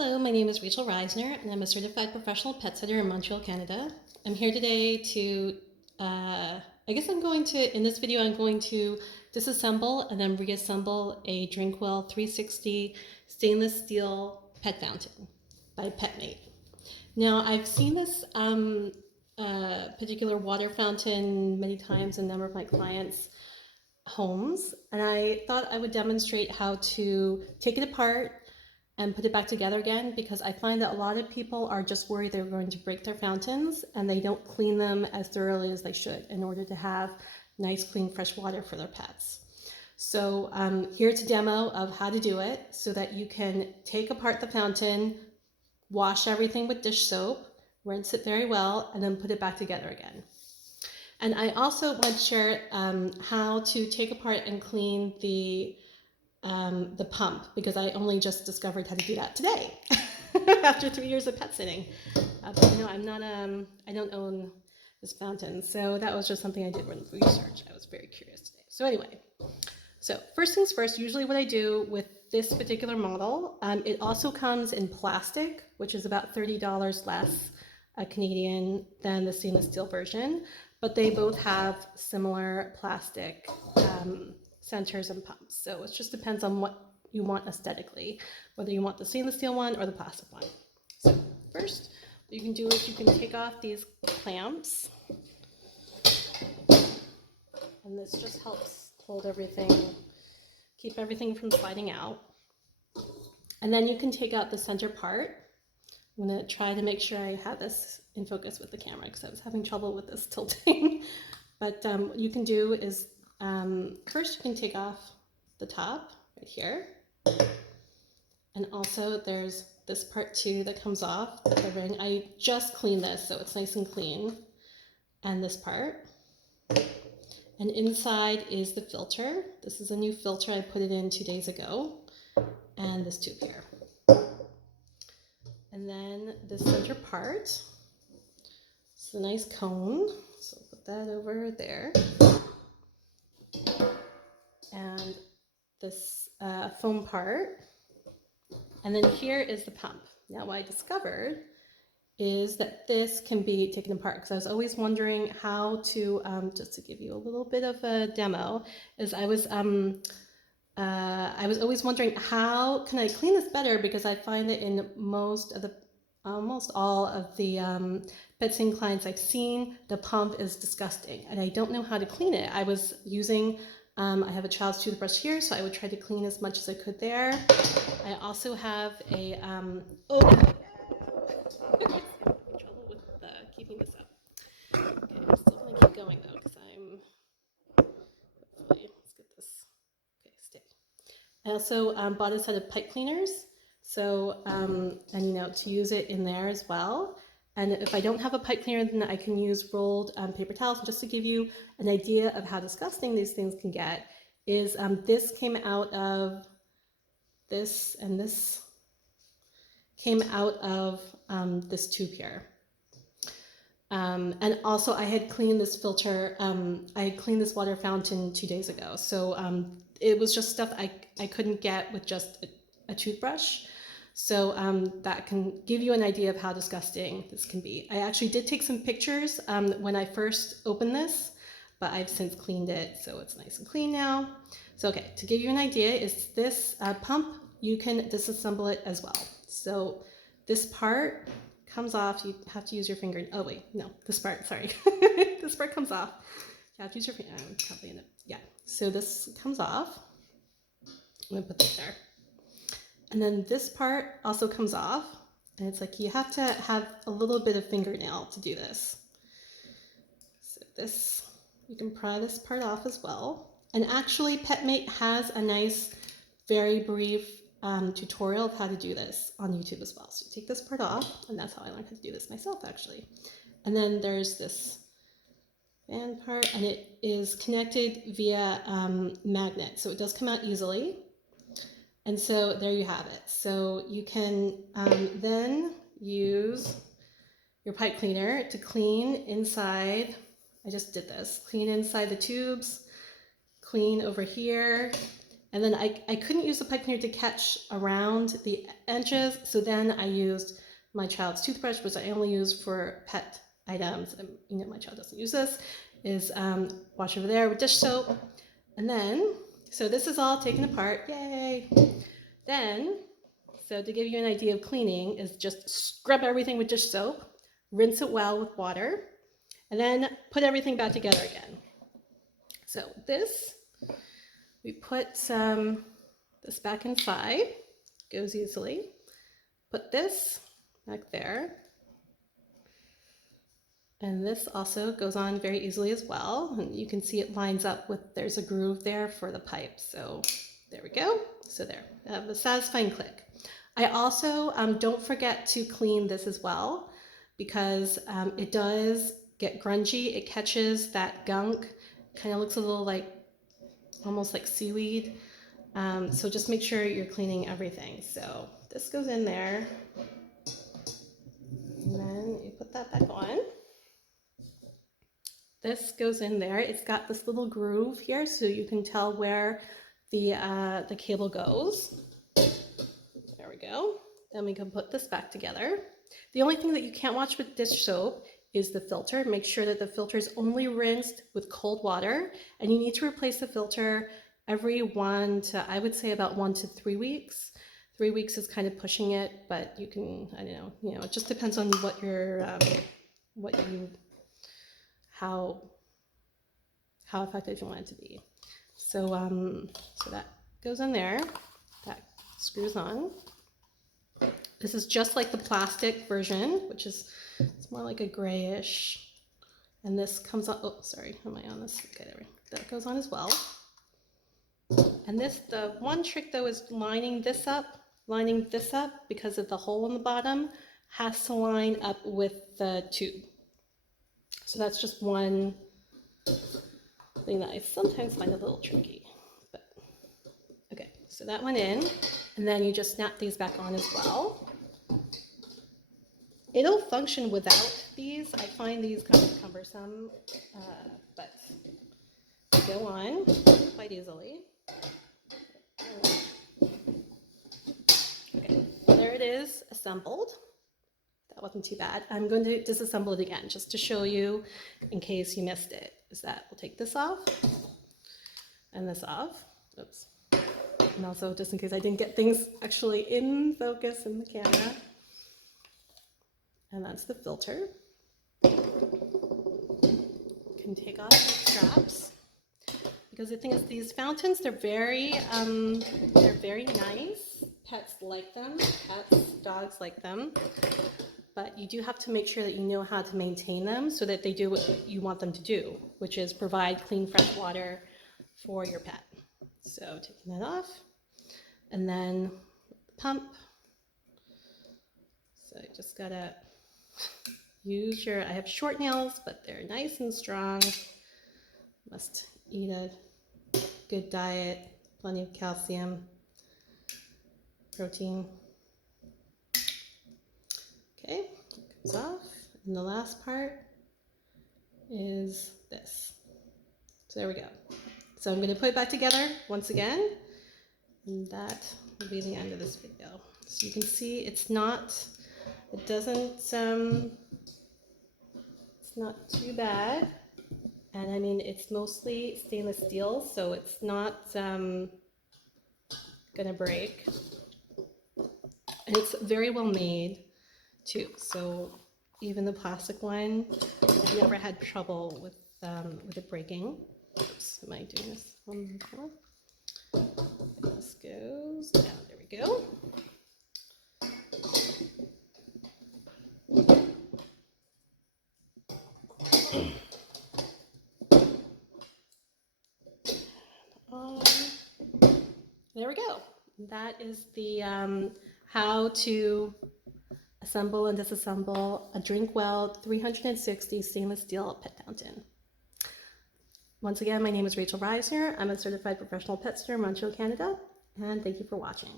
Hello, my name is Rachel Reisner, and I'm a certified professional pet sitter in Montreal, Canada. I'm here today to, in this video, I'm going to disassemble and then reassemble a Drinkwell 360 stainless steel pet fountain by PetMate. Now, I've seen this particular water fountain many times in a number of my clients' homes, and I thought I would demonstrate how to take it apart and put it back together again, because I find that a lot of people are just worried they're going to break their fountains and they don't clean them as thoroughly as they should in order to have nice, clean, fresh water for their pets. So here's a demo of how to do it so that you can take apart the fountain, wash everything with dish soap, rinse it very well, and then put it back together again. And I also want to share how to take apart and clean the pump, because I only just discovered how to do that today after 3 years of pet sitting. But you know, I don't own this fountain, so that was just something I did with research. I was very curious today. So anyway, so first things first, usually what I do with this particular model, it also comes in plastic, which is about $30 less Canadian than the stainless steel version, but they both have similar plastic centers and pumps. So it just depends on what you want aesthetically, whether you want the stainless steel one or the plastic one. So first, what you can do is you can take off these clamps, and this just helps hold everything, keep everything from sliding out. And then you can take out the center part. I'm going to try to make sure I have this in focus with the camera because I was having trouble with this tilting. But what you can do is first you can take off the top right here, and also there's this part too that comes off, the ring. I just cleaned this so it's nice and clean, and this part. And inside is the filter. This is a new filter. I put it in 2 days ago, and this tube here. And then the center part, it's a nice cone, so I'll put that over there. And this foam part, and then here is the pump. Now what I discovered is that this can be taken apart, because I was always wondering how to, just to give you a little bit of a demo, is I was always wondering how can I clean this better, because I find that in almost all of the pet sitting clients I've seen, the pump is disgusting and I don't know how to clean it. I was using I have a child's toothbrush here, so I would try to clean as much as I could there. I also have a, oh, I'm having trouble with keeping this up. Okay, I'm still gonna keep going though, because hopefully, let's get this, okay, stay. I also bought a set of pipe cleaners, so, and you know, to use it in there as well. And if I don't have a pipe cleaner, then I can use rolled paper towels. Just to give you an idea of how disgusting these things can get, is this came out of this, and this came out of this tube here. And also I had cleaned this filter, I had cleaned this water fountain 2 days ago. So it was just stuff I couldn't get with just a toothbrush. So that can give you an idea of how disgusting this can be. I actually did take some pictures when I first opened this, but I've since cleaned it, so it's nice and clean now. So okay, to give you an idea, is this pump, you can disassemble it as well. So this part comes off, you have to use your finger. Oh wait, no, this part, sorry. This part comes off. You have to use your finger. Probably end up, yeah. So this comes off. I'm gonna put this there. And then this part also comes off, and it's like you have to have a little bit of fingernail to do this. So this, you can pry this part off as well. And actually PetMate has a nice, very brief tutorial of how to do this on YouTube as well. So you take this part off, and that's how I learned how to do this myself actually. And then there's this fan part, and it is connected via magnet, so it does come out easily. And so there you have it. So you can then use your pipe cleaner to clean inside. I just did this. Clean inside the tubes, clean over here, And then I couldn't use the pipe cleaner to catch around the edges, so then I used my child's toothbrush, which I only use for pet items. You know, my child doesn't use this, is wash over there with dish soap. And then, so this is all taken apart, yay. Then, so to give you an idea of cleaning, is just scrub everything with dish soap, rinse it well with water, and then put everything back together again. So this, we put this back inside, goes easily. Put this back there. And this also goes on very easily as well. And you can see it lines up with, there's a groove there for the pipe. So there we go. So there, the satisfying click. I also don't forget to clean this as well, because it does get grungy. It catches that gunk, kind of looks a little like, almost like seaweed. So just make sure you're cleaning everything. So this goes in there, and then you put that back on. This goes in there. It's got this little groove here, so you can tell where the cable goes. There we go. Then we can put this back together. The only thing that you can't watch with dish soap is the filter. Make sure that the filter is only rinsed with cold water, and you need to replace the filter every I would say about 1 to 3 weeks. 3 weeks is kind of pushing it, but you can, I don't know, it just depends on what your, how effective you want it to be. So, so that goes in there, that screws on. This is just like the plastic version, which is, it's more like a grayish. And this comes on, oh, sorry, am I on this? Okay, there we go. That goes on as well. And this, the one trick though is lining this up, because of the hole in the bottom has to line up with the tube. So that's just one thing that I sometimes find a little tricky, but okay, so that went in, and then you just snap these back on as well. It'll function without these. I find these kind of cumbersome, but they go on quite easily. Okay, there it is, assembled. That wasn't too bad. I'm going to disassemble it again just to show you in case you missed it. Is that we'll take this off and this off. Oops. And also just in case I didn't get things actually in focus in the camera. And that's the filter. You can take off the straps. Because the thing is, these fountains, they're very nice. Pets like them. Cats, dogs like them. But you do have to make sure that you know how to maintain them so that they do what you want them to do, which is provide clean, fresh water for your pet. So taking that off, and then pump. So you just gotta use your, I have short nails, but they're nice and strong. Must eat a good diet, plenty of calcium, protein. Okay, comes off. And the last part is this. So there we go. So I'm going to put it back together once again, and that will be the end of this video. So you can see it's not, it doesn't, it's not too bad. And I mean, it's mostly stainless steel, so it's not gonna break. And it's very well made too. So even the plastic one, I've never had trouble with it breaking. Oops, am I doing this one more? This goes down, there we go. There we go. That is the how to assemble and disassemble a Drinkwell 360 stainless steel pet fountain. Once again, my name is Rachel Reisner. I'm a certified professional pet sitter in Montreal, Canada, and thank you for watching.